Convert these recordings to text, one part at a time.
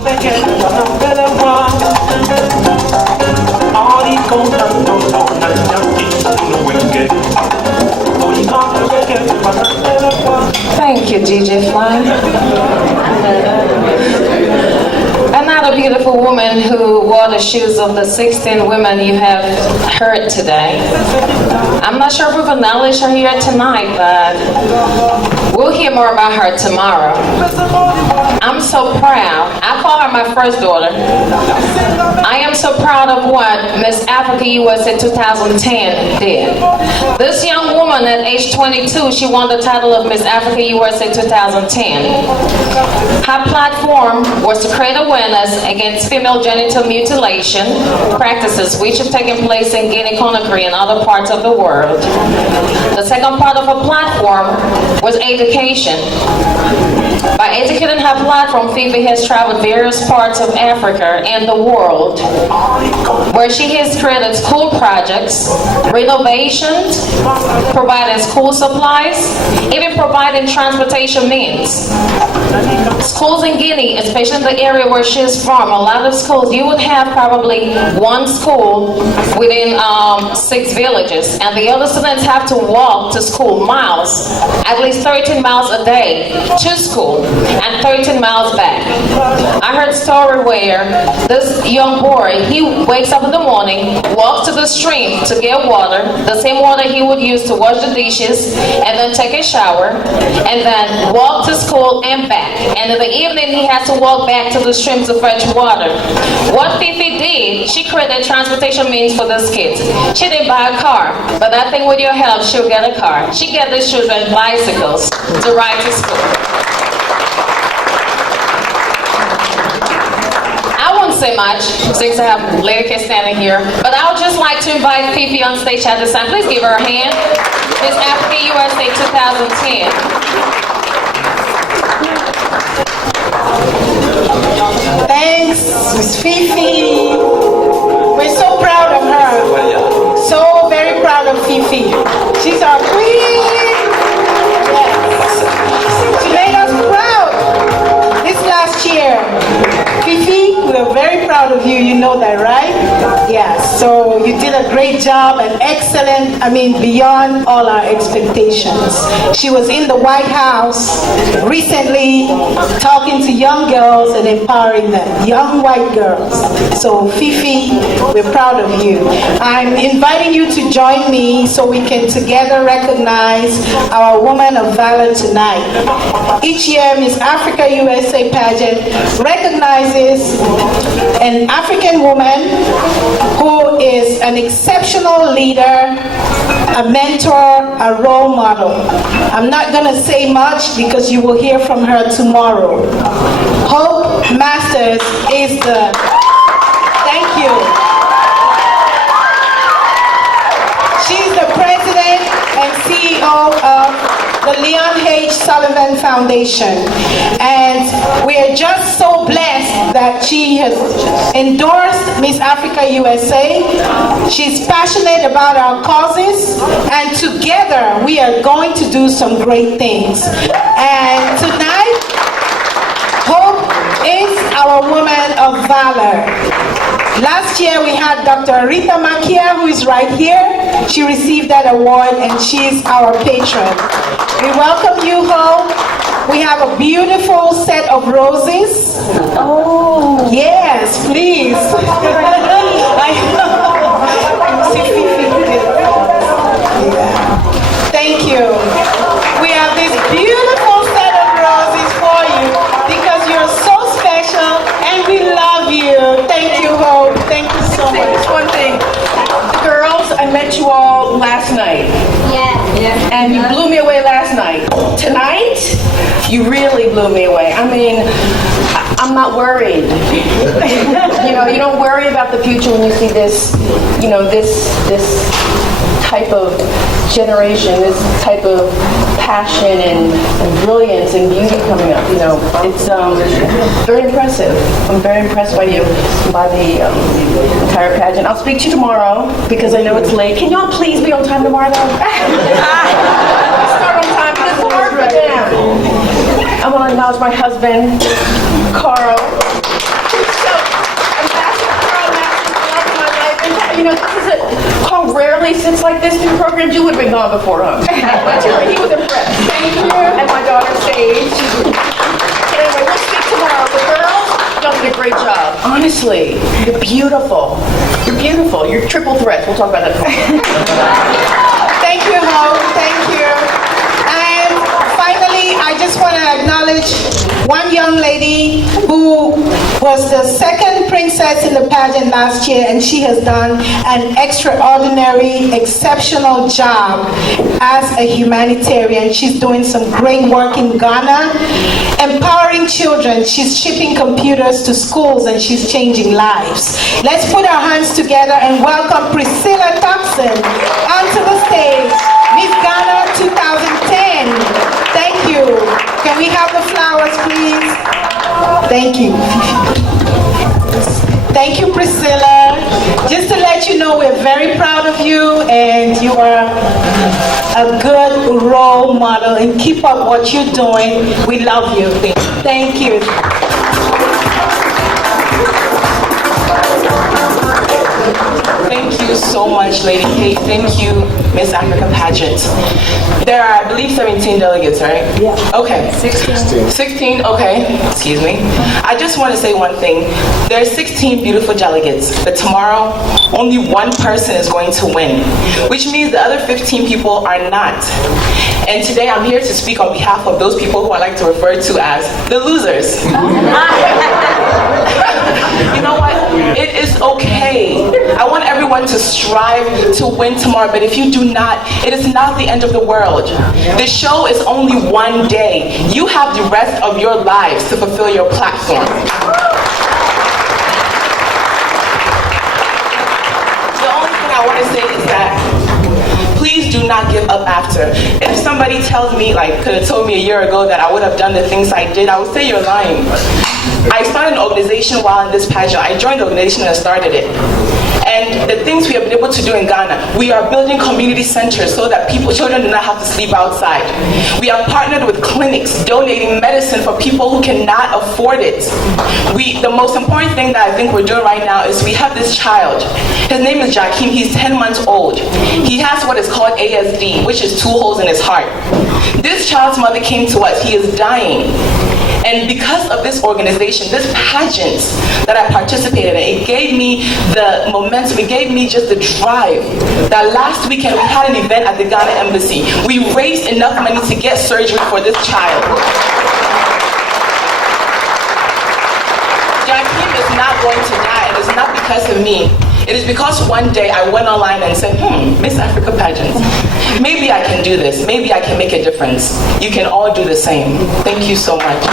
Thank you, DJ Fly. Another beautiful woman who wore the shoes of the 16 women you have heard today. I'm not sure if we've acknowledged her here tonight, but we'll hear more about her tomorrow. I'm so proud. I call her my first daughter. I am so proud of what Miss Africa USA 2010 did. This young woman at age 22, she won the title of Miss Africa USA 2010. Her platform was to create awareness against female genital mutilation practices which have taken place in Guinea-Conakry and other parts of the world. The second part of her platform was education. By educating her platform, Phoebe has traveled various parts of Africa and the world, where she has created school projects, renovations, providing school supplies, even providing transportation means. Schools in Guinea, especially in the area where she is from, a lot of schools, you would have probably one school within 6 villages, and the other students have to walk to school miles, at least 13 miles a day to school, and 13 miles back. I heard a story where this young boy, he wakes up in the morning, walks to the stream to get water, the same water he would use to wash the dishes, and then take a shower, and then walk to school and back. And in the evening, he has to walk back to the stream to fetch water. What Fifi did, she created transportation means for these kids. She didn't buy a car, but I think with your help, she'll get a car. She get these children bicycles to ride to school. I won't say much since I have Lady K standing here, but I would just like to invite Fifi on stage at this time. Please give her a hand. Miss Africa USA 2010. Thanks, Miss Fifi. We're so proud of her. So very proud of Fifi. She's our queen. Yes. She made us proud this last year. Fifi, we're very proud of you. You know that, right? Yes. So you did a great job and excellent, beyond all our expectations. She was in the White House recently talking to young girls and empowering them, young white girls. So Fifi, we're proud of you. I'm inviting you to join me so we can together recognize our woman of valor tonight. Each year, Miss Africa USA pageant recognizes an African woman who is an exceptional leader, a mentor, a role model. I'm not going to say much because you will hear from her tomorrow. Hope Masters is the... Thank you. She's the president and CEO of the Leon H. Sullivan Foundation. And we are just so blessed that she has endorsed Miss Africa USA. She's passionate about our causes, and together we are going to do some great things. And tonight, Hope is our woman of valor. Last year we had Dr. Rita Makia, who is right here. She received that award and she's our patron. We welcome you, Hope. We have a beautiful set of roses. Oh. Yes, please. Thank you. We have this beautiful set of roses for you because you're so special and we love you. Thank you, Hope. Thank you so much. Just one thing. Girls, I met you all last night. Yeah. And you blew me away last night. Tonight, you really blew me away. I'm not worried. You don't worry about the future when you see this, this type of generation, this type of passion and brilliance and beauty coming up. It's very impressive. I'm very impressed by you, by the entire pageant. I'll speak to you tomorrow because I know it's late. Can y'all please be on time tomorrow though? Start on time because it's hard for them. I want to acknowledge my husband, Carl. You know, this is how rarely sits like this through programs. You would have been gone before, huh? He was impressed. Thank you. And my daughter Sage. Anyway, we'll speak tomorrow. The girls, y'all did a great job. Honestly, you're beautiful. You're beautiful. You're triple threats. We'll talk about that tomorrow. Thank you, Ho. Thank you. And finally, I just want to acknowledge one young lady who was the second princess in the pageant last year, and she has done an extraordinary, exceptional job as a humanitarian. She's doing some great work in Ghana, empowering children. She's shipping computers to schools, and she's changing lives. Let's put our hands together and welcome Priscilla Thompson onto the stage. Miss Ghana 2010. Thank you. Can we have the flowers, please? Thank you. Thank you, Priscilla. Just to let you know, we're very proud of you, and you are a good role model, and keep up what you're doing. We love you. Thank you. Thank you so much, Lady Kate. Thank you, Miss Africa Pageant. There are, I believe, 17 delegates, right? Yeah. Okay. 16. 16, okay. Excuse me. I just want to say one thing. There are 16 beautiful delegates, but tomorrow, only one person is going to win, which means the other 15 people are not. And today I'm here to speak on behalf of those people who I like to refer to as the losers. You know what? It is okay. I want everyone to strive to win tomorrow, but if you do not, it is not the end of the world. The show is only one day. You have the rest of your lives to fulfill your platform. The only thing I want to say is that please do not give up after. If somebody tells me, like, could have told me a year ago that I would have done the things I did, I would say you're lying. I started an organization while in this pageant. I joined the organization and started it. And the things we have been able to do in Ghana, we are building community centers so that children do not have to sleep outside. We have partnered with clinics, donating medicine for people who cannot afford it. The most important thing that I think we're doing right now is we have this child. His name is Jakeem. He's 10 months old. He has what is called ASD, which is 2 holes in his heart. This child's mother came to us. He is dying. And because of this organization, this pageant that I participated in, it gave me the momentum, it gave me just the drive. That last weekend we had an event at the Ghana Embassy. We raised enough money to get surgery for this child. Jakeem is not going to die, and it's not because of me. It is because one day I went online and said, Miss Africa Pageant, maybe I can do this. Maybe I can make a difference. You can all do the same. Thank you so much.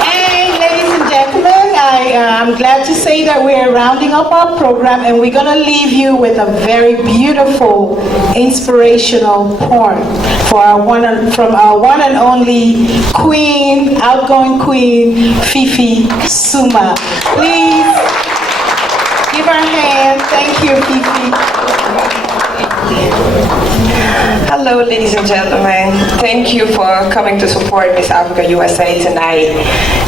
Hey, ladies and gentlemen, I'm glad to say that we're rounding up our program, and we're going to leave you with a very beautiful, inspirational poem from our one and only queen, outgoing queen, Fifi Suma. Please give her a hand. Thank you, Fifi. Hello, ladies and gentlemen. Thank you for coming to support Miss Africa USA tonight.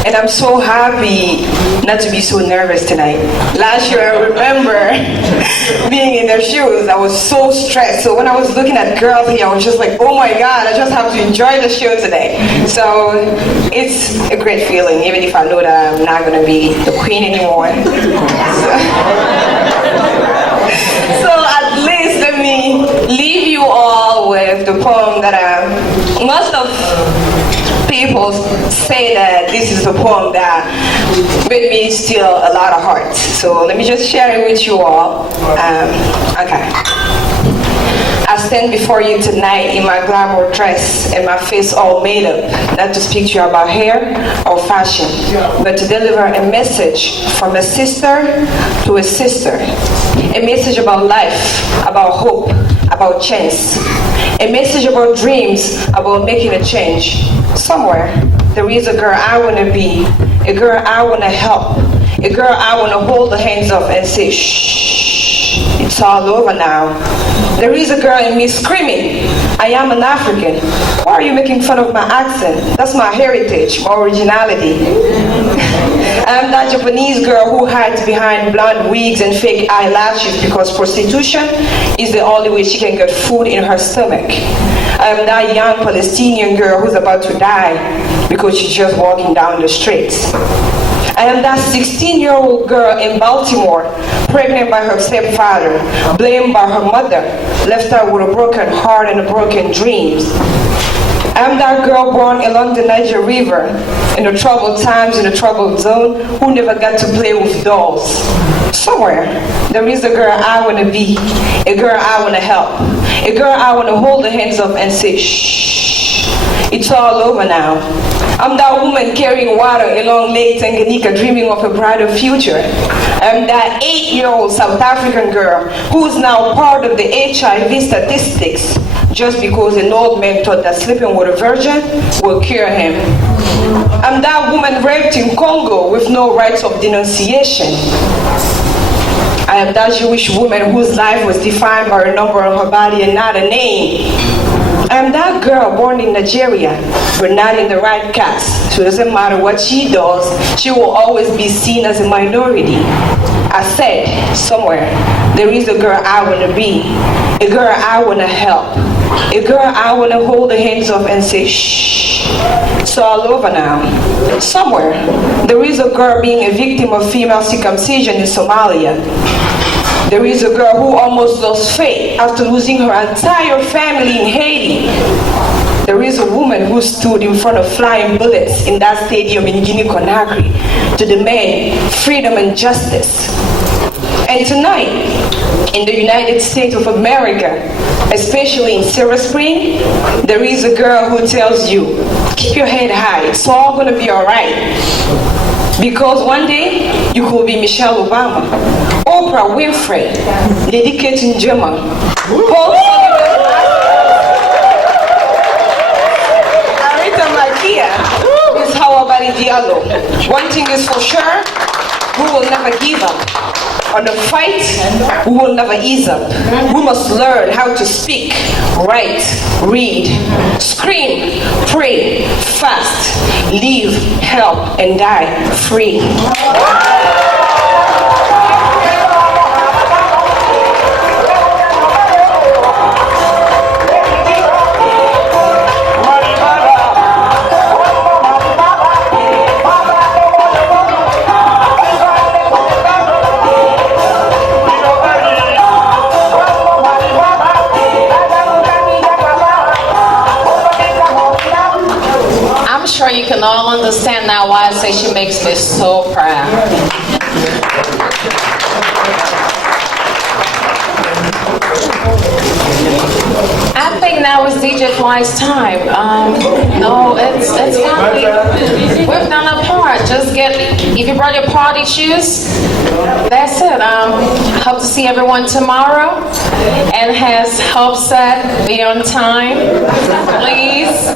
And I'm so happy not to be so nervous tonight. Last year, I remember being in their shoes. I was so stressed. So when I was looking at girls here, I was just like, oh my God, I just have to enjoy the show today. So it's a great feeling, even if I know that I'm not going to be the queen anymore. So at least let me leave you all with the poem that most of people say that this is the poem that made me steal a lot of hearts. So let me just share it with you all. Okay. I stand before you tonight in my glamour dress and my face all made up, not to speak to you about hair or fashion, but to deliver a message from a sister to a sister. A message about life, about hope, about chance. A message about dreams, about making a change. Somewhere, there is a girl I want to be, a girl I want to help, A girl I want to hold the hands of and say, shh, it's all over now. There is a girl in me screaming, I am an African. Why are you making fun of my accent? That's my heritage, my originality. I am that Japanese girl who hides behind blonde wigs and fake eyelashes because prostitution is the only way she can get food in her stomach. I am that young Palestinian girl who's about to die because she's just walking down the streets. I am that 16-year-old girl in Baltimore, pregnant by her stepfather, blamed by her mother, left out with a broken heart and broken dreams. I am that girl born along the Niger River, in the troubled times, in the troubled zone, who never got to play with dolls. Somewhere, there is a girl I want to be, a girl I want to help, a girl I want to hold the hands of and say, shh, it's all over now. I'm that woman carrying water along Lake Tanganyika, dreaming of a brighter future. I'm that 8-year-old South African girl who's now part of the HIV statistics just because an old man thought that sleeping with a virgin will cure him. I'm that woman raped in Congo with no rights of denunciation. I am that Jewish woman whose life was defined by a number on her body and not a name. I'm that girl born in Nigeria, but not in the right caste. So it doesn't matter what she does, she will always be seen as a minority. I said, somewhere, there is a girl I want to be, a girl I want to help, a girl I want to hold the hands of and say, shh, it's all over now. Somewhere, there is a girl being a victim of female circumcision in Somalia. There is a girl who almost lost faith after losing her entire family in Haiti. There is a woman who stood in front of flying bullets in that stadium in Guinea-Conakry to demand freedom and justice. And tonight, in the United States of America, especially in Silver Spring, there is a girl who tells you, keep your head high, it's all going to be all right. Because one day, you could be Michelle Obama, Oprah Winfrey, Lady Kate Njema, Arita Makia, Miss Hawabari Diallo. One thing is for sure, we will never give up. On the fight, we will never ease up. We must learn how to speak, write, read, scream, pray, fast, live, help, and die free. Sure you can all understand now why I say she makes me so proud. I think now is DJ Fly's time. No, it's fine. We've done our part. Just if you brought your party shoes, that's it. Hope to see everyone tomorrow. And has hope set, be on time, please.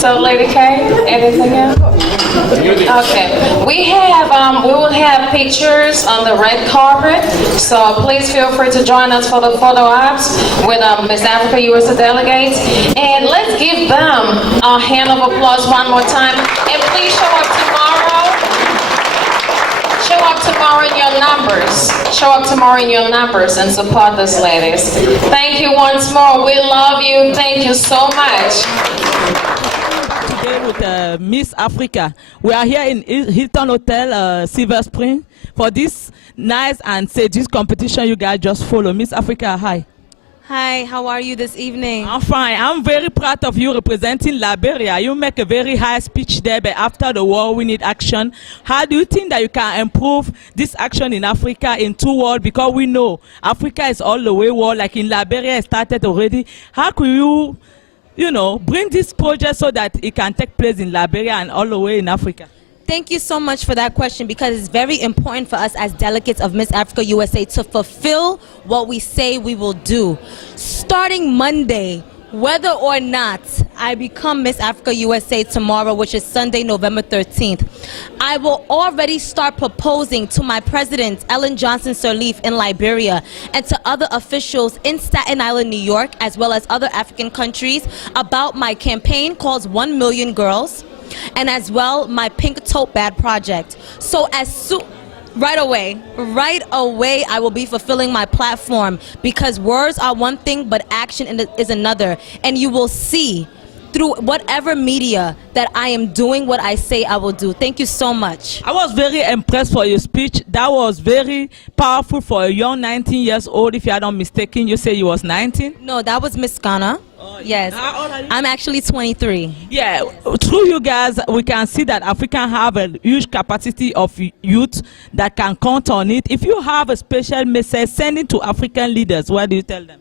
So, Lady K, anything else? Okay, we will have pictures on the red carpet, so please feel free to join us for the photo ops with Miss Africa USA delegates, and let's give them a hand of applause one more time, and please show up tomorrow. Show up tomorrow in your numbers. Show up tomorrow in your numbers and support these ladies. Thank you once more. We love you. Thank you so much. Today with Miss Africa. We are here in Hilton Hotel, Silver Spring, for this nice and seduce competition you guys just follow. Miss Africa, hi. Hi, how are you this evening? I'm fine. I'm very proud of you representing Liberia. You make a very high speech there, but after the war, we need action. How do you think that you can improve this action in Africa in 2 world? Because we know Africa is all the way war, like in Liberia, it started already. How could you know, bring this project so that it can take place in Liberia and all the way in Africa? Thank you so much for that question, because it's very important for us as delegates of Miss Africa USA to fulfill what we say we will do. Starting Monday, whether or not I become Miss Africa USA tomorrow, which is Sunday, November 13th, I will already start proposing to my president, Ellen Johnson Sirleaf in Liberia, and to other officials in Staten Island, New York, as well as other African countries about my campaign called 1 Million Girls, and as well my Pink Tote Bag project. So right away, I will be fulfilling my platform, because words are one thing, but action is another. And you will see through whatever media that I am doing what I say I will do. Thank you so much. I was very impressed for your speech. That was very powerful for a young 19 years old. If you are not mistaken, you say you was 19? No, that was Miss Ghana. Oh, yes. How old are you? I'm actually 23. Yeah, through you guys, we can see that Africa have a huge capacity of youth that can count on it. If you have a special message, send it to African leaders. What do you tell them?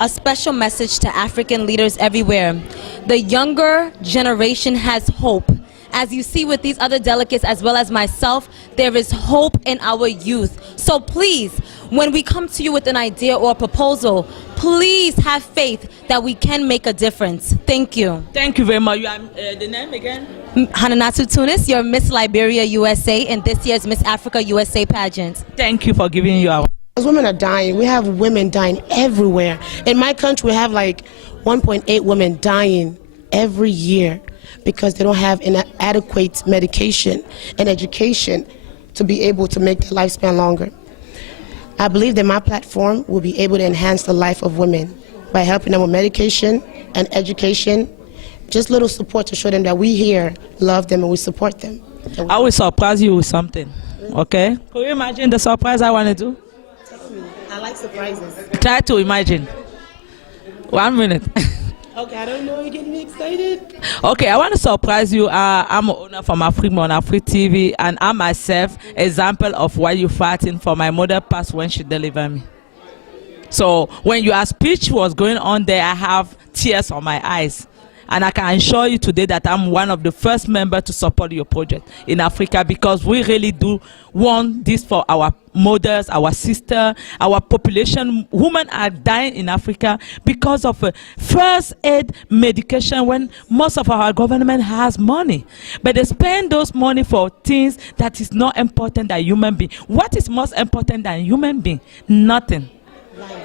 A special message to African leaders everywhere. The younger generation has hope. As you see with these other delegates as well as myself, there is hope in our youth. So please, when we come to you with an idea or a proposal, please have faith that we can make a difference. Thank you. Thank you very much. You are, the name again? Hananatu Tunis, you're Miss Liberia USA in this year's Miss Africa USA pageant. Thank you for giving you our... Women are dying. We have women dying everywhere. In my country, we have like 1.8 women dying every year because they don't have adequate medication and education to be able to make their lifespan longer. I believe that my platform will be able to enhance the life of women by helping them with medication and education, just little support to show them that we here love them and we support them. I will surprise you with something, okay? Can you imagine the surprise I want to do? I like surprises. Try to imagine. 1 minute. Okay, I don't know, you're getting me excited. Okay, I want to surprise you. I'm an owner from missafrica3.flv, and I'm myself example of why you're fighting for. My mother passed when she delivered me. So when your speech was going on there, I have tears on my eyes. And I can assure you today that I'm one of the first members to support your project in Africa, because we really do want this for our mothers, our sisters, our population. Women are dying in Africa because of first aid medication when most of our government has money. But they spend those money for things that is not important than human being. What is most important than human being? Nothing.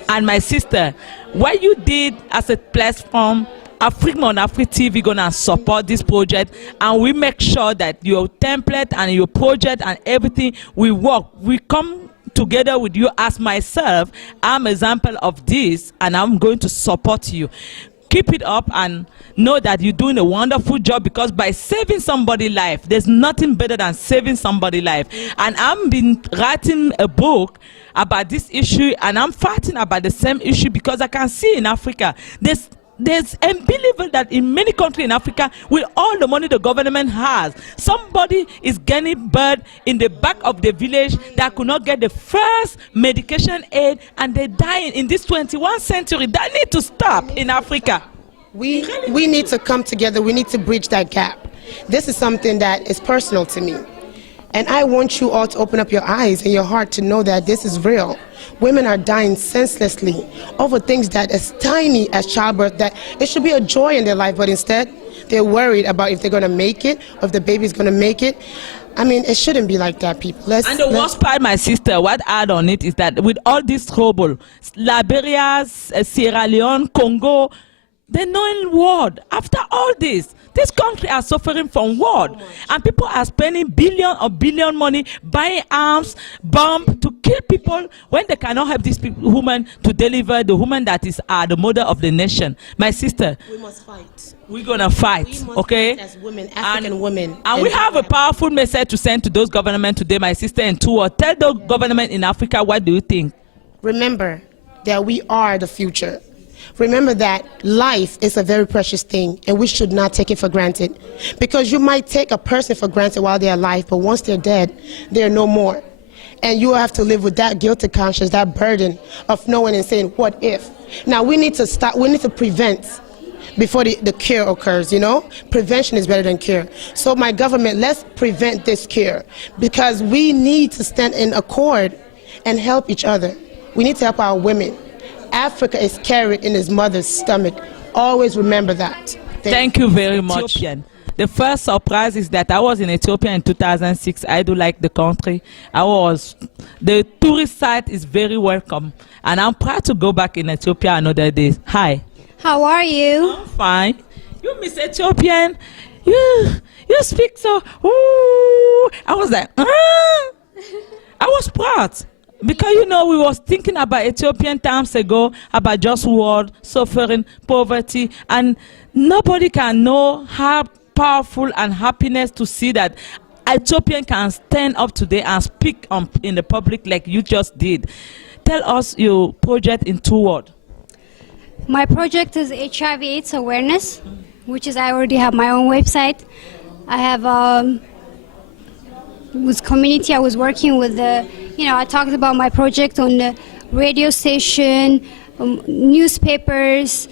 And my sister, what you did as a platform, Africa on Africa TV gonna support this project, and we make sure that your template and your project and everything we work. We come together with you. As myself, I'm an example of this, and I'm going to support you. Keep it up and know that you're doing a wonderful job, because by saving somebody's life, there's nothing better than saving somebody's life. And I've been writing a book about this issue, and I'm fighting about the same issue, because I can see in Africa there's unbelievable that in many countries in Africa, with all the money the government has, somebody is getting birth in the back of the village that could not get the first medication aid, and they're dying in this 21st century. That need to stop in Africa. We need to come together. We need to bridge that gap. This is something that is personal to me. And I want you all to open up your eyes and your heart to know that this is real. Women are dying senselessly over things that as tiny as childbirth, that it should be a joy in their life, but instead they're worried about if they're going to make it, or if the baby's going to make it. I mean, it shouldn't be like that, people. And the worst part, my sister, what I add on it is that with all this trouble, Liberia, Sierra Leone, Congo, they're not in war. After all this country are suffering from war, and people are spending billion money buying arms, bomb to kill people, when they cannot help these women to deliver the woman that is the mother of the nation. My sister, we must fight. We're gonna fight, we must okay? fight as women, African women. And we have a powerful message to send to those governments today, my sister, and tell the government in Africa, what do you think? Remember that we are the future. Remember that life is a very precious thing, and we should not take it for granted. Because you might take a person for granted while they're alive, but once they're dead, they're no more. And you have to live with that guilty conscience, that burden of knowing and saying, what if? Now, we need to stop, we need to prevent before the cure occurs, you know? Prevention is better than cure. So my government, let's prevent this cure, because we need to stand in accord and help each other. We need to help our women. Africa is carried in his mother's stomach. Always remember that. Thank you very much. Ethiopian. The first surprise is that I was in Ethiopia in 2006. I do like the country. The tourist site is very welcome. And I'm proud to go back in Ethiopia another day. Hi. How are you? I'm fine. You Miss Ethiopian. You speak so, ooh. I was like, I was proud. Because, you know, we was thinking about Ethiopian times ago, about just war, suffering, poverty, and nobody can know how powerful and happiness to see that Ethiopian can stand up today and speak in the public like you just did. Tell us your project in 2 words. My project is HIV/AIDS awareness, which is I already have my own website. I have with community. I was working with I talked about my project on the radio station, newspapers,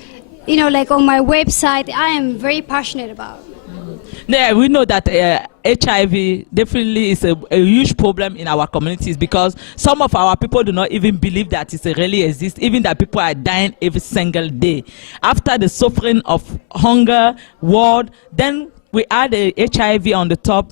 like on my website. I am very passionate about. Yeah, we know that HIV definitely is a huge problem in our communities because some of our people do not even believe that it really exists, even that people are dying every single day. After the suffering of hunger, war, then we add the HIV on the top.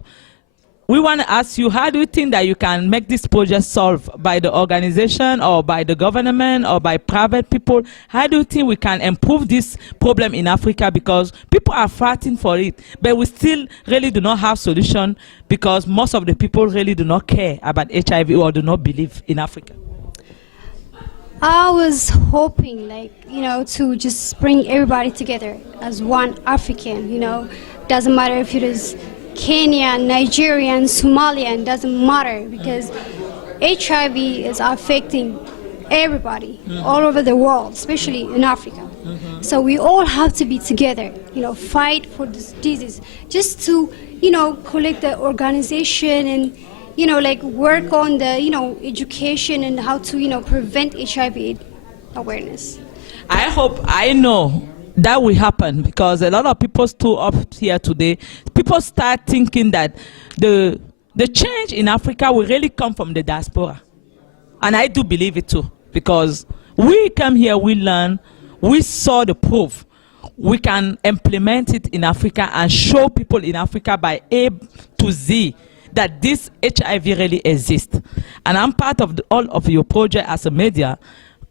We want to ask you, how do you think that you can make this project solve by the organization or by the government or by private people? How do you think we can improve this problem in Africa? Because people are fighting for it, but we still really do not have solution because most of the people really do not care about HIV or do not believe in Africa. I was hoping, to just bring everybody together as one African, Doesn't matter if it is Kenyan, Nigerian, Somalian, doesn't matter because HIV is affecting everybody all over the world, especially in Africa. So we all have to be together, fight for this disease, just to, collect the organization and, work on the, education and how to, prevent HIV awareness. I know that will happen because a lot of people stood up here today. People start thinking that the change in Africa will really come from the diaspora. And I do believe it too because we come here, we learn, we saw the proof. We can implement it in Africa and show people in Africa by A to Z that this HIV really exists. And I'm part of all of your project as a media.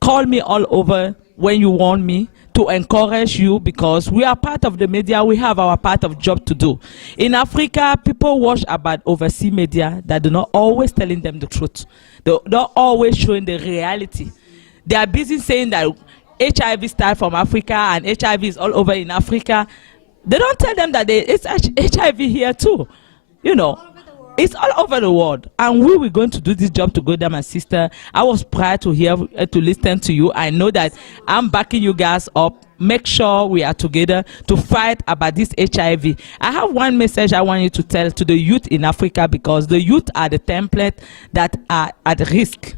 Call me all over when you want me to encourage you because we are part of the media. We have our part of job to do. In Africa, people watch about overseas media that do not always telling them the truth. They're not always showing the reality. They are busy saying that HIV starts from Africa and HIV is all over in Africa. They don't tell them that it's HIV here too. It's all over the world, and we were going to do this job together, my sister. I was proud to listen to you. I know that I'm backing you guys up. Make sure we are together to fight about this HIV. I have one message I want you to tell to the youth in Africa because the youth are the template that are at risk.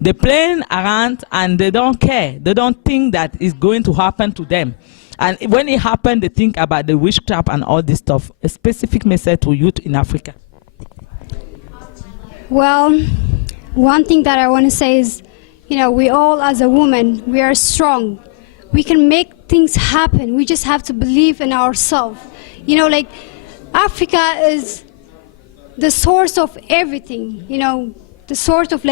They're playing around and they don't care. They don't think that it's going to happen to them. And when it happens, they think about the witchcraft and all this stuff. A specific message to youth in Africa. Well, one thing that I want to say is, we all as a woman, we are strong. We can make things happen. We just have to believe in ourselves. Africa is the source of everything, the source of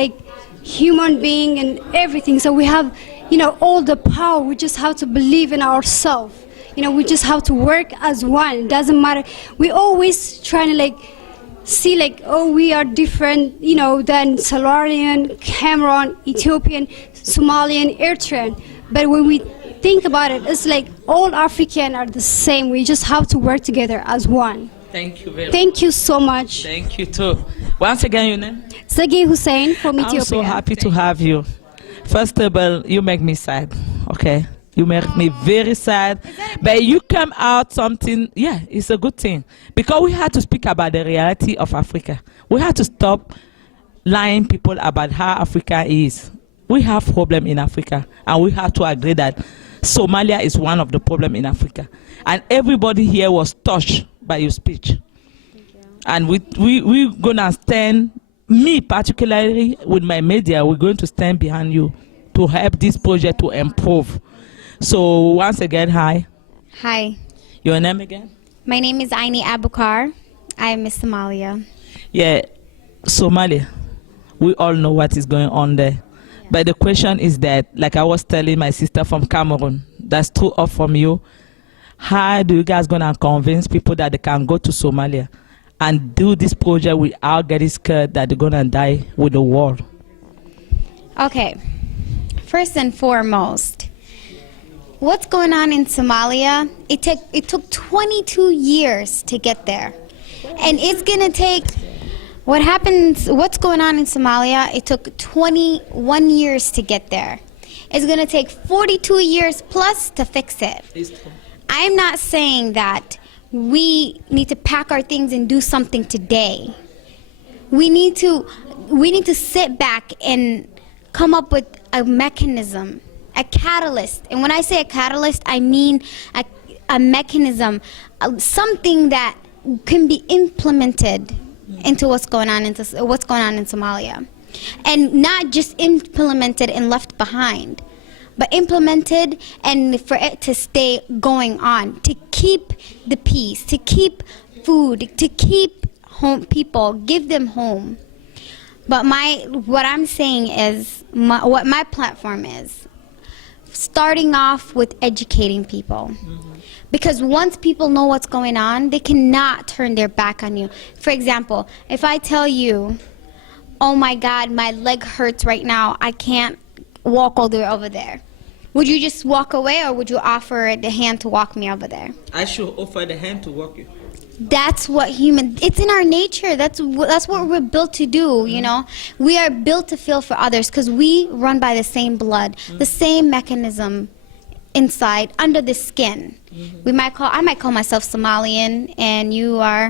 human being and everything. So we have, all the power. We just have to believe in ourselves. We just have to work as one. It doesn't matter. We always trying to see we are different, than Salarian, Cameroon, Ethiopian, Somalian, Eritrean. But when we think about it, it's all African are the same. We just have to work together as one. Thank you very much. Thank you so much. Thank you too. Once again, your name? Sagi Hussein from Ethiopia. I'm so happy to have you. First of all, you make me sad, okay? You make me very sad. But you come out something, it's a good thing. Because we had to speak about the reality of Africa. We had to stop lying people about how Africa is. We have problem in Africa. And we have to agree that Somalia is one of the problems in Africa. And everybody here was touched by your speech. And we're going to stand, me particularly with my media, we're going to stand behind you to help this project to improve. So once again, hi. Hi, Your name again? my name is Aini Abukar. I am Miss Somalia. Yeah, Somalia. We all know what is going on there. But the question is that, like I was telling my sister from Cameroon, that's too off from you. How do you guys gonna convince people that they can go to Somalia and do this project without getting scared that they're gonna die with the war? Okay, first and foremost, what's going on in Somalia? It took 22 years to get there, and it's gonna take. What's going on in Somalia? It took 21 years to get there. It's gonna take 42 years plus to fix it. I'm not saying that we need to pack our things and do something today. We need to sit back and come up with a mechanism, a catalyst. And when I say a catalyst, I mean a mechanism, something that can be implemented into what's going on in Somalia, and not just implemented and left behind, but implemented and for it to stay going on, to keep the peace, to keep food, to keep home people, give them home. But what I'm saying is, what my platform is, starting off with educating people. Because once people know what's going on, they cannot turn their back on you. For example, if I tell you, oh my God, my leg hurts right now, I can't walk all the way over there. Would you just walk away, or would you offer the hand to walk me over there? I should offer the hand to walk you. That's what it's in our nature. That's what we're built to do, you know. We are built to feel for others because we run by the same blood, the same mechanism inside, under the skin. I might call myself Somalian, and you are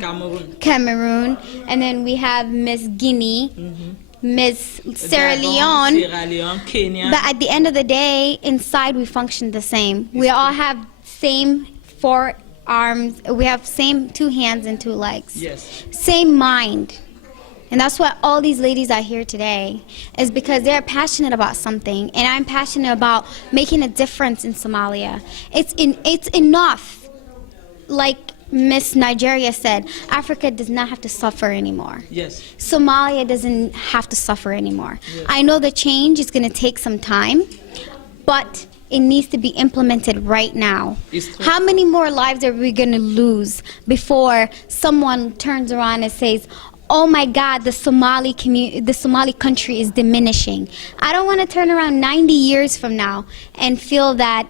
Cameroon, and then we have Miss Guinea, Miss Sierra Leone, Kenya. But at the end of the day, inside we function the same. We all have same 4 arms. We have same 2 hands and 2 legs. Yes. Same mind. And that's why all these ladies are here today, is because they're passionate about something, and I'm passionate about making a difference in Somalia. It's enough. Like Miss Nigeria said, Africa does not have to suffer anymore. Yes. Somalia doesn't have to suffer anymore. Yes. I know the change is going to take some time, but it needs to be implemented right now. How many more lives are we going to lose before someone turns around and says, oh my God, the Somali country is diminishing? I don't want to turn around 90 years from now and feel that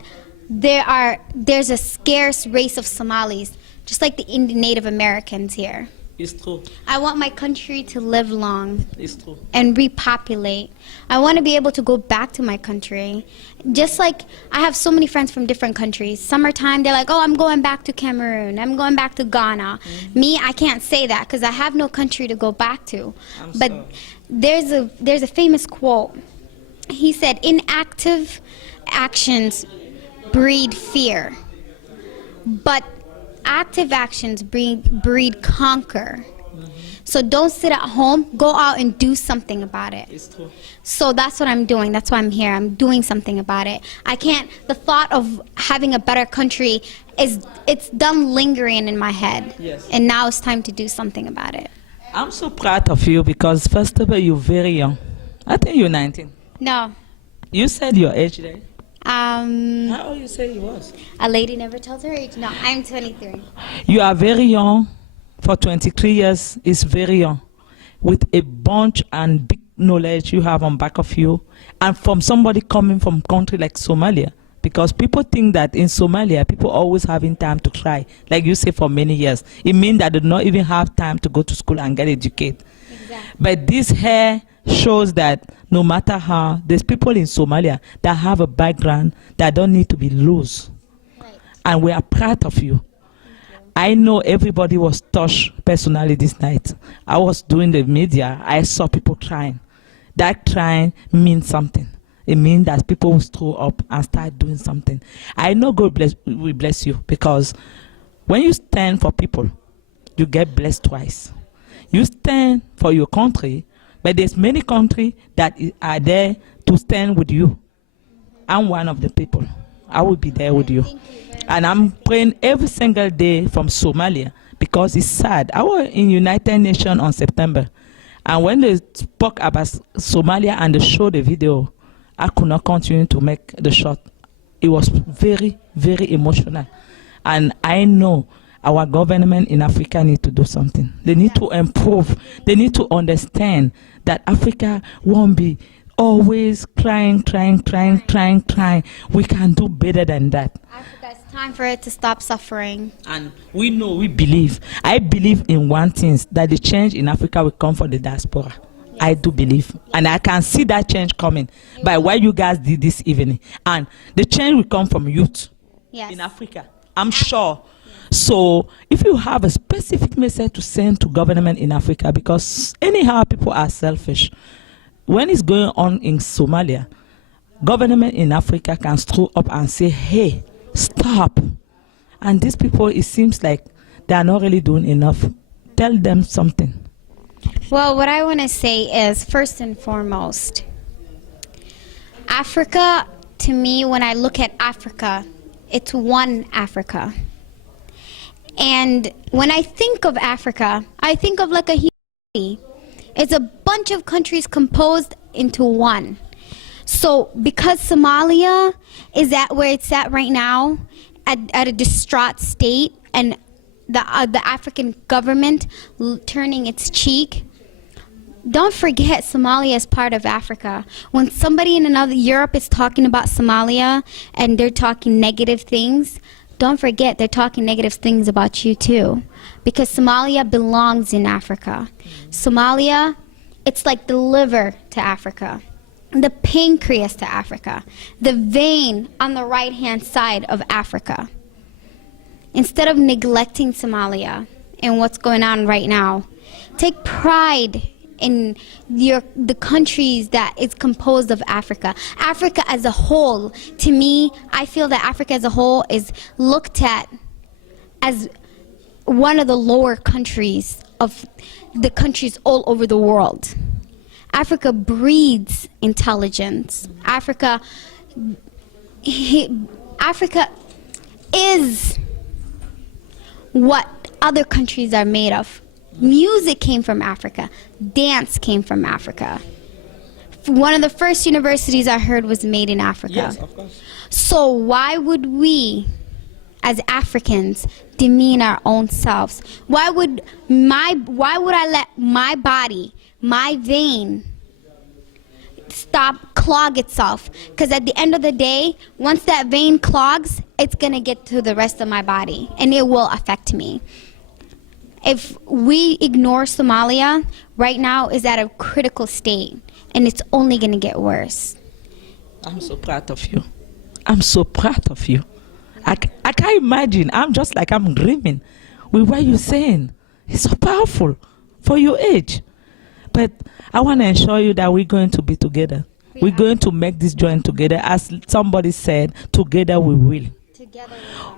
there's a scarce race of Somalis, just like the Indian Native Americans here. It's true. I want my country to live long. It's true. And repopulate. I want to be able to go back to my country. Just like I have so many friends from different countries. Summertime, they're like, oh, I'm going back to Cameroon. I'm going back to Ghana. Me, I can't say that because I have no country to go back to. But there's a famous quote. He said, inactive actions breed fear, but active actions breed conquer. So don't sit at home, go out and do something about it. It's true. So that's what I'm doing. That's why I'm here. I'm doing something about it. The thought of having a better country it's done lingering in my head. Yes. And now it's time to do something about it. I'm so proud of you because first of all, you're very young. I think you're 19. No. You said your age there. How How old you say you was? A lady never tells her age. No, I'm 23. You are very young. For 23 years is very young. With a bunch and big knowledge you have on back of you. And from somebody coming from country like Somalia. Because people think that in Somalia, people always having time to try. Like you say, for many years. It means that they do not even have time to go to school and get educated. Exactly. But this here shows that no matter how, there's people in Somalia that have a background that don't need to be loose. Right. And we are proud of you. I know everybody was touched personally this night. I was doing the media. I saw people crying. That crying means something. It means that people will throw up and start doing something. I know God will bless you because when you stand for people, you get blessed twice. You stand for your country, but there's many countries that are there to stand with you. I'm one of the people. I will be there with you. And I'm praying every single day from Somalia because it's sad. I was in United Nations on September. And when they spoke about Somalia and they showed the video, I could not continue to make the shot. It was very, very emotional. And I know our government in Africa need to do something. They need to improve. They need to understand that Africa won't be always trying. We can do better than that. Africa, it's time for it to stop suffering. And we know, we believe. I believe in one thing, that the change in Africa will come from the diaspora. Yes. I do believe. And I can see that change coming by what you guys did this evening. And the change will come from youth in Africa. I'm sure. So if you have a specific message to send to government in Africa, because anyhow people are selfish, when it's going on in Somalia, government in Africa can throw up and say, hey, stop. And these people, it seems like they are not really doing enough. Tell them something. Well, what I want to say is, first and foremost, Africa, to me, when I look at Africa, it's one Africa. And when I think of Africa, I think of like a humanity. It's a bunch of countries composed into one. So because Somalia is at where it's at right now, at a distraught state, and the African government turning its cheek, don't forget Somalia is part of Africa. When somebody in another Europe is talking about Somalia and they're talking negative things, don't forget they're talking negative things about you too, because Somalia belongs in Africa. Somalia, it's like the liver to Africa, the pancreas to Africa, the vein on the right-hand side of Africa. Instead of neglecting Somalia and what's going on right now, take pride in the countries that is composed of Africa. Africa as a whole, to me, I feel that Africa as a whole is looked at as one of the lower countries of the countries all over the world. Africa breeds intelligence. Africa is what other countries are made of. Music came from Africa. Dance came from Africa. One of the first universities I heard was made in Africa. Yes, of course. So why would we, as Africans, demean our own selves? Why would I let my body, my vein, clog itself? Because at the end of the day, once that vein clogs, it's gonna get to the rest of my body, and it will affect me. If we ignore Somalia, right now is at a critical state, and it's only going to get worse. I'm so proud of you. I'm so proud of you. I can't imagine. I'm dreaming with what you're saying. It's so powerful for your age. But I want to assure you that we're going to be together. We're going to make this joint together. As somebody said, together we will.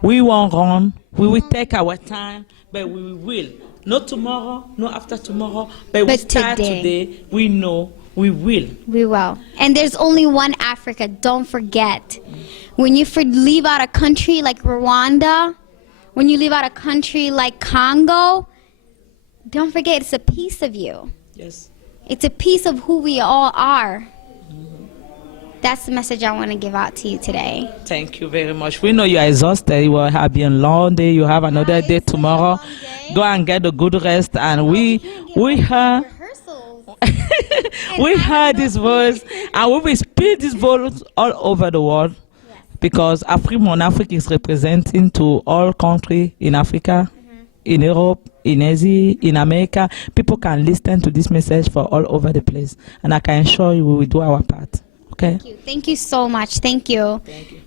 We won't run. We will take our time, but we will. Not tomorrow, not after tomorrow, but we start today. We know we will. We will. And there's only one Africa. Don't forget. When you leave out a country like Rwanda, when you leave out a country like Congo, don't forget it's a piece of you. Yes. It's a piece of who we all are. That's the message I want to give out to you today. Thank you very much. We know you are exhausted. You will have a long day. You have another day tomorrow. Go and get a good rest. And we heard we heard this voice, and we will speak this voice all over the world, because Africa is representing to all countries in Africa, in Europe, in Asia, in America. People can listen to this message for all over the place, and I can assure you we will do our part. Okay. Thank you so much. Thank you.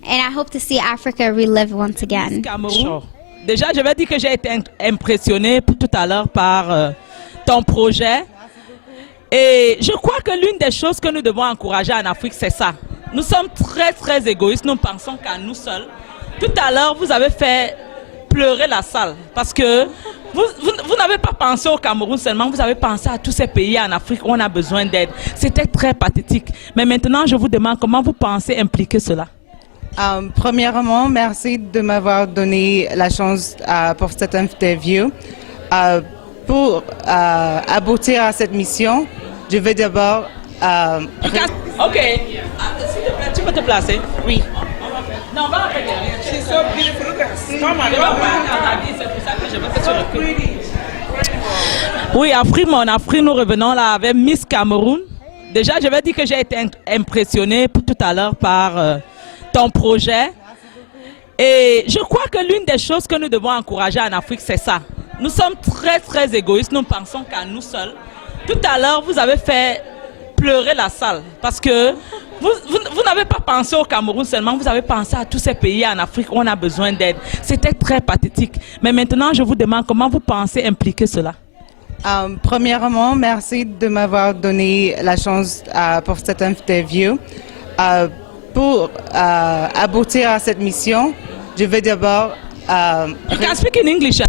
And I hope to see Africa relive once again. Sure. Déjà, je vais dire que j'ai été impressionné tout à l'heure par ton projet. Et je crois que l'une des choses que nous devons encourager en Afrique, c'est ça. Nous sommes très, très égoïstes. Nous pensons qu'à nous seuls. Tout à l'heure, vous avez fait pleurer la salle parce que vous n'avez pas pensé au Cameroun seulement, vous avez pensé à tous ces pays en Afrique où on a besoin d'aide. C'était très pathétique. Mais maintenant, je vous demande comment vous pensez impliquer cela. Premièrement, merci de m'avoir donné la chance pour cette interview. Pour aboutir à cette mission, je vais d'abord... Ok, s'il te plaît, tu peux te placer? Oui. Non, on va arrêter derrière. C'est so beautiful. Look at this. C'est pour ça que je veux que tu recules. Oui, Afrique, nous revenons là avec Miss Cameroun. Déjà, je vais dire que j'ai été impressionnée tout à l'heure par ton projet. Et je crois que l'une des choses que nous devons encourager en Afrique, c'est ça. Nous sommes très, très égoïstes. Nous pensons qu'à nous seuls. Tout à l'heure, vous avez fait pleurer la salle parce que vous n'avez pas pensé au Cameroun seulement, vous avez pensé à tous ces pays en Afrique où on a besoin d'aide. C'était très pathétique. Mais maintenant, je vous demande comment vous pensez impliquer cela. Premièrement, merci de m'avoir donné la chance pour cette interview. Pour aboutir à cette mission, je vais d'abord... You can speak in English.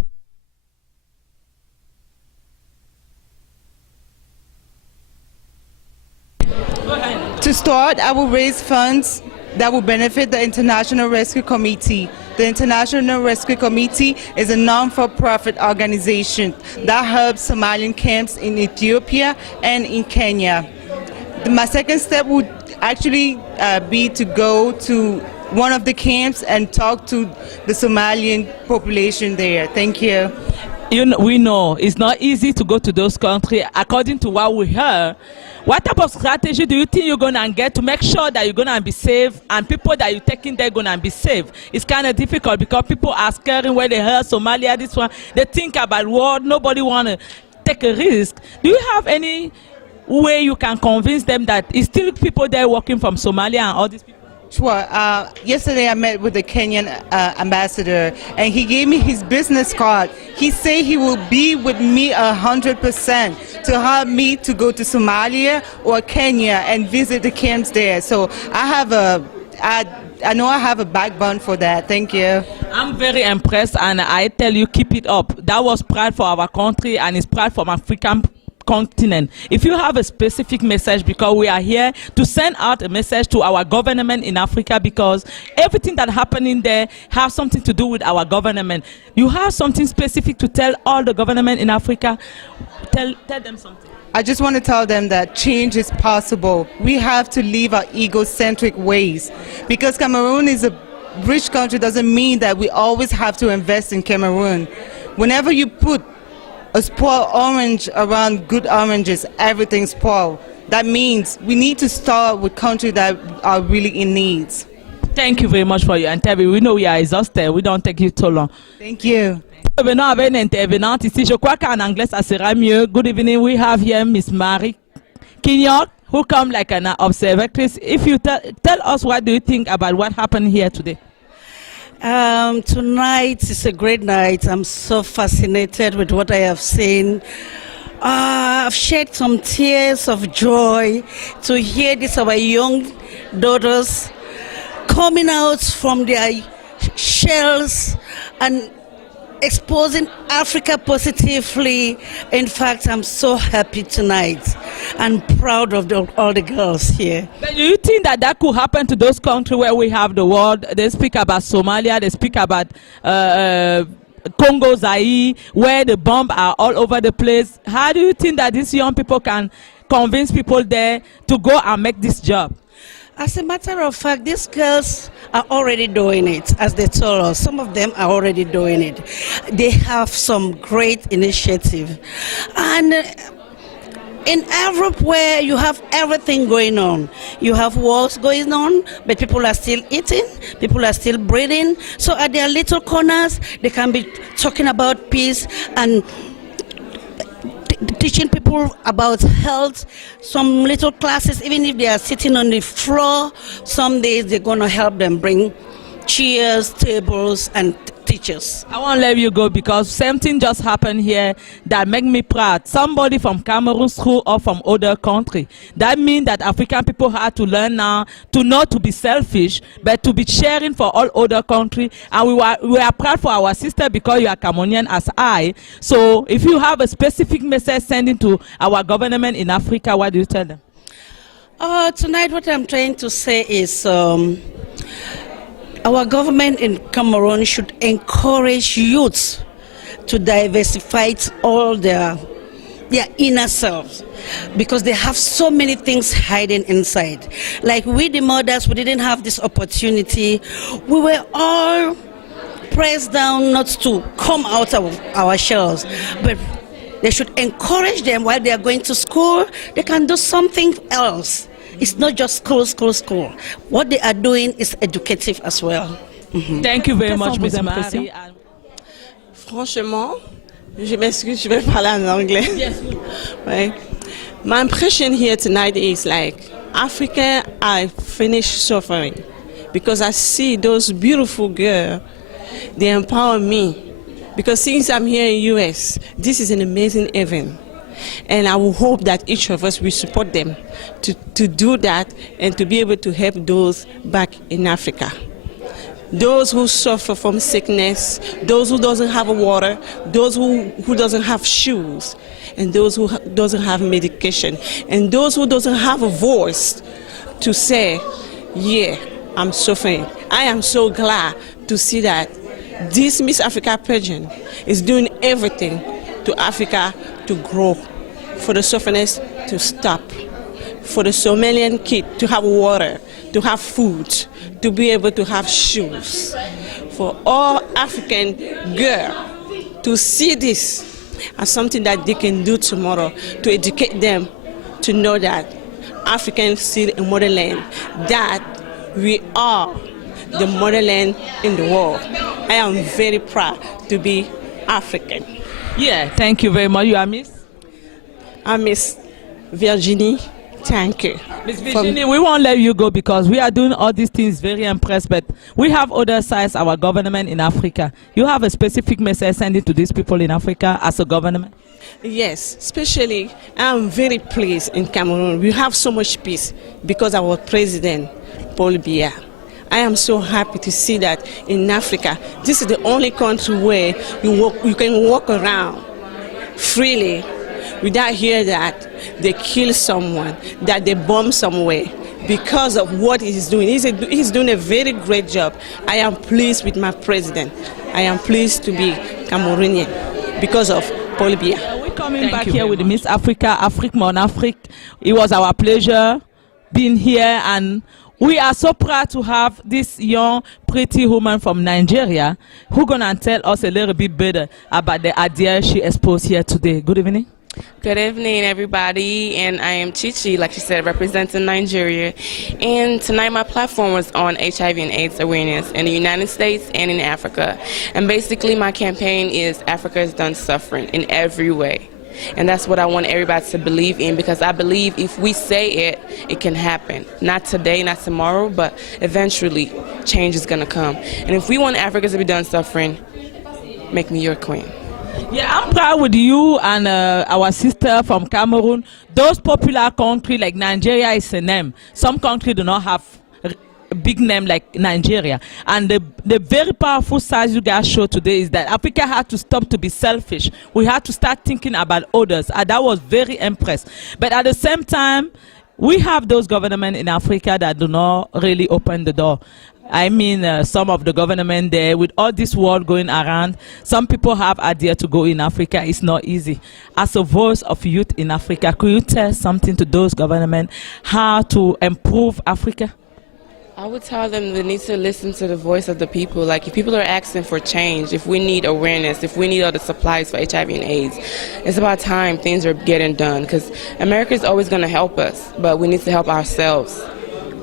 To start, I will raise funds that will benefit the International Rescue Committee. The International Rescue Committee is a non-for-profit organization that helps Somalian camps in Ethiopia and in Kenya. My second step would actually be to go to one of the camps and talk to the Somalian population there. Thank you. We know it's not easy to go to those countries. According to what we heard, what type of strategy do you think you're going to get to make sure that you're going to be safe and people that you're taking there going to be safe? It's kind of difficult because people are scared when they hear Somalia, this one, they think about war. Nobody want to take a risk. Do you have any way you can convince them that it's still people there working from Somalia and all these people? Sure. Yesterday I met with the Kenyan ambassador and he gave me his business card. He said he will be with me 100% to help me to go to Somalia or Kenya and visit the camps there. So I know I have a backbone for that. Thank you. I'm very impressed and I tell you, keep it up. That was pride for our country and it's pride for African continent. If you have a specific message, because we are here to send out a message to our government in Africa, because everything that happening there has something to do with our government. You have something specific to tell all the government in Africa. Tell them something. I just want to tell them that change is possible. We have to leave our egocentric ways. Because Cameroon is a rich country doesn't mean that we always have to invest in Cameroon. Whenever you put a spoiled orange around good oranges, everything's spoiled. That means we need to start with countries that are really in need. Thank you very much for your interview. We know we are exhausted. We don't take you too long. Thank you. Venons avec une intervenante ici. Je crois qu'en anglais ça sera mieux. Good evening. We have here Miss Marie Kinyok, who come like an observatrix. If you tell us, what do you think about what happened here today? Tonight is a great night. I'm so fascinated with what I have seen. I've shed some tears of joy to hear this, our young daughters coming out from their shells and exposing Africa positively. In fact, I'm so happy tonight and proud of all the girls here. But do you think that could happen to those countries where we have the world? They speak about Somalia, they speak about Congo, Zaire, where the bombs are all over the place. How do you think that these young people can convince people there to go and make this job? As a matter of fact, these girls are already doing it, as they told us. Some of them are already doing it. They have some great initiative. And in Europe, where you have everything going on, you have wars going on, but people are still eating, people are still breathing. So at their little corners, they can be talking about peace and teaching people about health. Some little classes, even if they are sitting on the floor, some days they're going to help them bring chairs, tables, and teachers. I won't let you go because something just happened here that make me proud. Somebody from Cameroon school or from other country. That means that African people have to learn now to not to be selfish, but to be sharing for all other country. And we are proud for our sister because you are Cameroonian as I. So if you have a specific message sending to our government in Africa, what do you tell them? Tonight what I'm trying to say is our government in Cameroon should encourage youths to diversify all their inner selves, because they have so many things hiding inside. Like we, the mothers, we didn't have this opportunity. We were all pressed down not to come out of our shells, but they should encourage them while they are going to school. They can do something else. It's not just school. What they are doing is educative as well. Thank you very much, Ms. Marie. Franchement, je m'excuse, je vais parler en anglais. Yes. Right. My impression here tonight is like Africa, I finished suffering because I see those beautiful girls. They empower me because since I'm here in US, this is an amazing event. And I will hope that each of us will support them to do that and to be able to help those back in Africa. Those who suffer from sickness, those who doesn't have water, those who doesn't have shoes, and those who doesn't have medication, and those who doesn't have a voice to say, yeah, I'm suffering. I am so glad to see that this Miss Africa pageant is doing everything to Africa to grow, for the sufferness to stop, for the Somalian kid to have water, to have food, to be able to have shoes, for all African girls to see this as something that they can do tomorrow, to educate them to know that Africans still a motherland, that we are the motherland in the world. I am very proud to be African. Yeah, thank you very much. You are Miss? I'm Miss Virginie. Thank you. Miss Virginie, we won't let you go because we are doing all these things very impressed, but we have other sides, our government in Africa. You have a specific message sending to these people in Africa as a government? Yes, especially I'm very pleased in Cameroon. We have so much peace because our president, Paul Biya. I am so happy to see that in Africa, this is the only country where you can walk around freely without hearing that they kill someone, that they bomb somewhere because of what he's doing. He's doing a very great job. I am pleased with my president. I am pleased to be Cameroonian because of Paul Biya. We're coming back here with Miss Africa, Afrique Mon Afrique. It was our pleasure being here, and we are so proud to have this young, pretty woman from Nigeria who's gonna tell us a little bit better about the idea she exposed here today. Good evening. Good evening, everybody, and I am Chichi, like she said, representing Nigeria. And tonight my platform was on HIV and AIDS awareness in the United States and in Africa. And basically my campaign is Africa is done suffering in every way. And that's what I want everybody to believe in, because I believe if we say it, it can happen. Not today, not tomorrow, but eventually change is gonna come. And if we want Africa to be done suffering, make me your queen. Yeah, I'm proud with you and our sister from Cameroon. Those popular countries like Nigeria is a name. Some countries do not have a big name like Nigeria. And the very powerful side you guys show today is that Africa had to stop to be selfish. We had to start thinking about others. And that was very impressed. But at the same time, we have those governments in Africa that do not really open the door. I mean, some of the government there, with all this world going around, some people have idea to go in Africa. It's not easy. As a voice of youth in Africa, could you tell something to those government how to improve Africa? I would tell them they need to listen to the voice of the people. Like, if people are asking for change, if we need awareness, if we need all the supplies for HIV and AIDS, it's about time things are getting done, because America is always going to help us, but we need to help ourselves.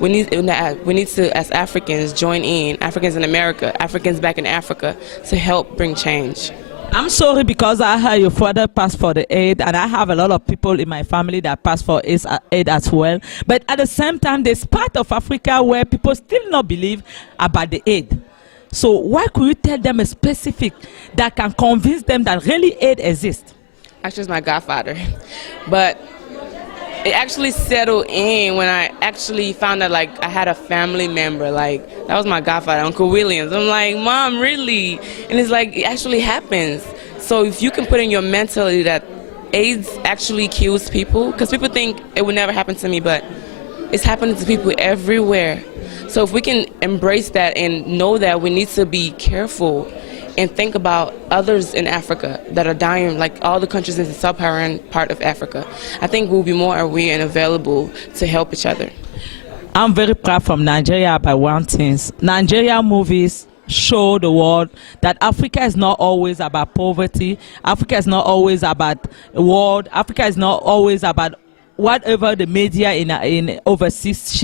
We need to, as Africans, join in, Africans in America, Africans back in Africa, to help bring change. I'm sorry because I heard your father passed for the AIDS, and I have a lot of people in my family that passed for AIDS as well. But at the same time, there's part of Africa where people still not believe about the AIDS. So why could you tell them a specific that can convince them that really aid exists? Actually, it's my godfather. But it actually settled in when I actually found out, like, I had a family member, like, that was my godfather, Uncle Williams. I'm like, Mom, really? And it's like, it actually happens. So if you can put in your mentality that AIDS actually kills people, because people think it would never happen to me, but it's happening to people everywhere. So if we can embrace that and know that we need to be careful and think about others in Africa that are dying, like all the countries in the sub-Saharan part of Africa, I think we'll be more aware and available to help each other. I'm very proud from Nigeria about one thing. Nigeria movies show the world that Africa is not always about poverty. Africa is not always about the world. Africa is not always about whatever the media in overseas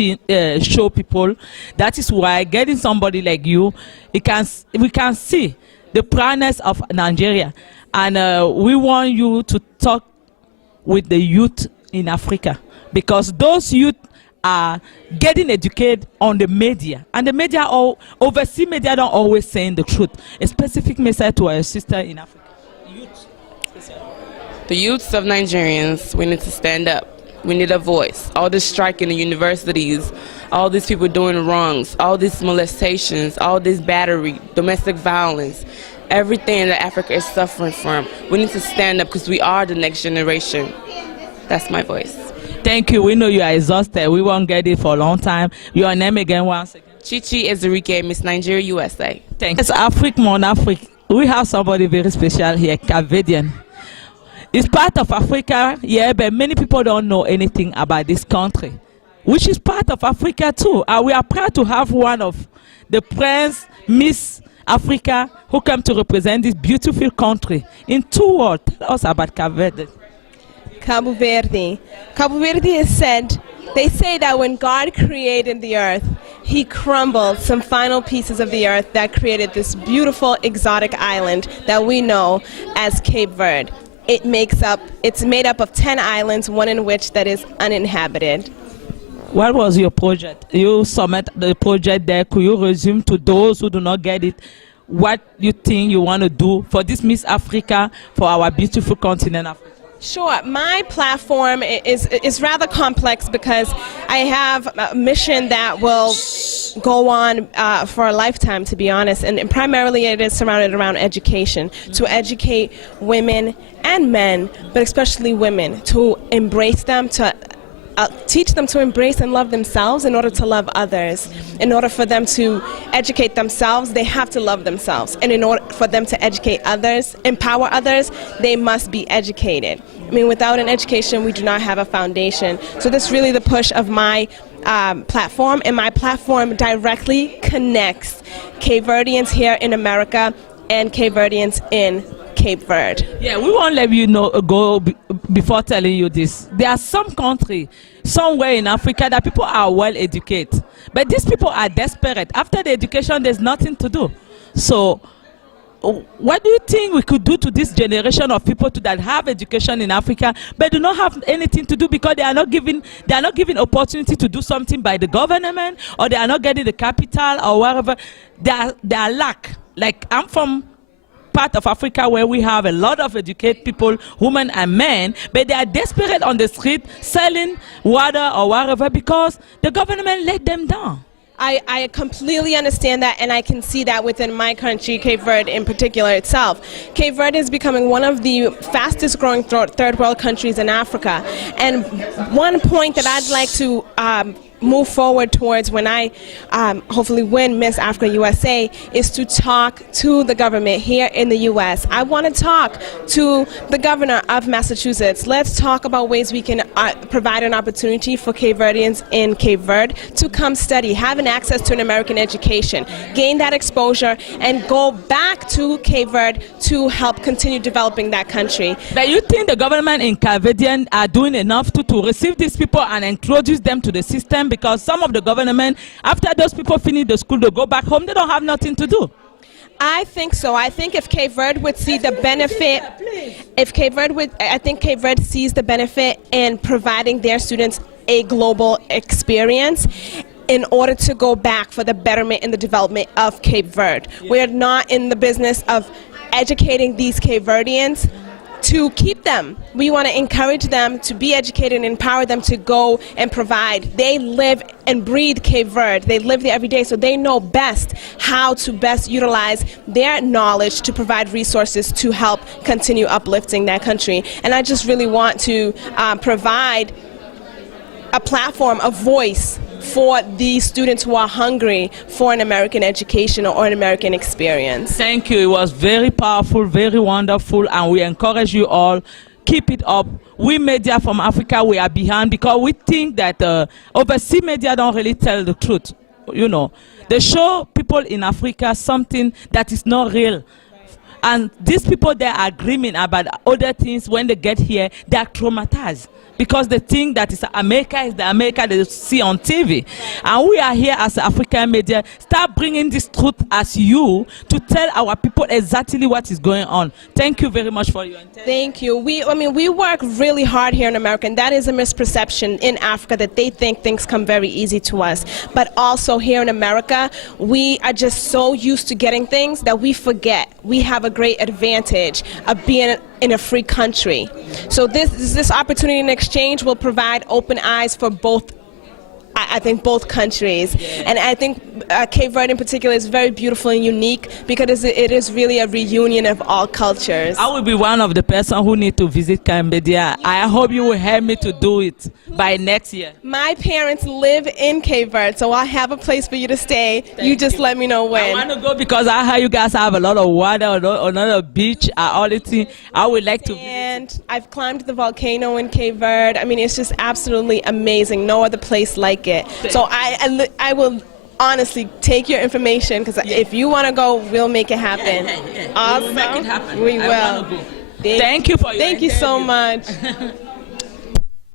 show people. That is why getting somebody like you, we can see the proudness of Nigeria. And we want you to talk with the youth in Africa, because those youth are getting educated on the media. And the media, overseas media, don't always say the truth. A specific message to our sister in Africa. Youth. The youths of Nigerians, we need to stand up. We need a voice. All this strike in the universities, all these people doing wrongs, all these molestations, all this battery, domestic violence, everything that Africa is suffering from. We need to stand up because we are the next generation. That's my voice. Thank you. We know you are exhausted. We won't get it for a long time. Your name again once again? Chichi Ezerike, Miss Nigeria, USA. Thank you. It's Afrique, mon Afrique. We have somebody very special here, Cavedian. It's part of Africa, yeah, but many people don't know anything about this country, which is part of Africa too. We are proud to have one of the Prince, Miss Africa, who come to represent this beautiful country in 2 words. Tell us about Cabo Verde. Cabo Verde. Cabo Verde is said, they say that when God created the earth, he crumbled some final pieces of the earth that created this beautiful exotic island that we know as Cape Verde. It's made up of 10 islands, one in which that is uninhabited. What was your project? You submit the project there. Could you resume to those who do not get it what you think you want to do for this Miss Africa, for our beautiful continent Africa? Sure. My platform is rather complex because I have a mission that will go on for a lifetime, to be honest, and primarily it is surrounded around education, to educate women and men, but especially women, to embrace them, to teach them to embrace and love themselves in order to love others. In order for them to educate themselves, they have to love themselves. And in order for them to educate others, empower others, they must be educated. I mean, without an education, we do not have a foundation. So that's really the push of my platform, and my platform directly connects Cape Verdeans here in America and Cape Verdeans in Cape Verde. Yeah, we won't let you know before telling you this. There are some countries somewhere in Africa that people are well educated, but these people are desperate. After the education, there's nothing to do. So what do you think we could do to this generation of people that have education in Africa but do not have anything to do because they are not given opportunity to do something by the government, or they are not getting the capital or whatever? They are lack. Like, I'm from part of Africa where we have a lot of educated people, women and men, but they are desperate on the street selling water or whatever because the government let them down. I completely understand that, and I can see that within my country, Cape Verde in particular itself. Cape Verde is becoming one of the fastest growing third world countries in Africa. And one point that I'd like to move forward towards when I hopefully win Miss Africa USA is to talk to the government here in the US. I want to talk to the governor of Massachusetts. Let's talk about ways we can provide an opportunity for Cape Verdeans in Cape Verde to come study, have an access to an American education, gain that exposure, and go back to Cape Verde to help continue developing that country. But you think the government in Cape Verde are doing enough to receive these people and introduce them to the system? Because some of the government, after those people finish the school, they go back home, they don't have nothing to do. I think so. I think if Cape Verde would see the benefit, I think Cape Verde sees the benefit in providing their students a global experience. in order to go back for the betterment and the development of Cape Verde. We're not in the business of educating these Cape Verdeans to keep them. We want to encourage them to be educated and empower them to go and provide. They live and breathe Cape Verde. They live there every day, so they know best how to best utilize their knowledge to provide resources to help continue uplifting that country. And I just really want to provide a platform, a voice for these students who are hungry for an American education or an American experience. Thank you. It was very powerful, very wonderful, and we encourage you all. Keep it up. We media from Africa, we are behind because we think that overseas media don't really tell the truth. You know, they show people in Africa something that is not real. And these people, they are dreaming about other things. When they get here, they are traumatized because they think that America is the America they see on TV. And we are here as African media, start bringing this truth as you to tell our people exactly what is going on. Thank you very much for your attention. Thank you. We work really hard here in America, and that is a misperception in Africa that they think things come very easy to us. But also here in America, we are just so used to getting things that we forget. We have a great advantage of being in a free country. So this opportunity in exchange will provide open eyes for both, I think, both countries. Yeah. And I think Cape Verde in particular is very beautiful and unique because it is really a reunion of all cultures. I will be one of the person who need to visit Cambodia. I hope you will help me to do it by next year. My parents live in Cape Verde, so I have a place for you to stay. You just let me know when. I want to go because I heard you guys have a lot of water, another beach, all the things. I would like to visit. And I've climbed the volcano in Cape Verde. I mean, it's just absolutely amazing. No other place like it. So I will honestly take your information because if you want to go, we'll make it happen. Yeah. Awesome. We'll make it happen. We will. Thank you for your Thank you so much.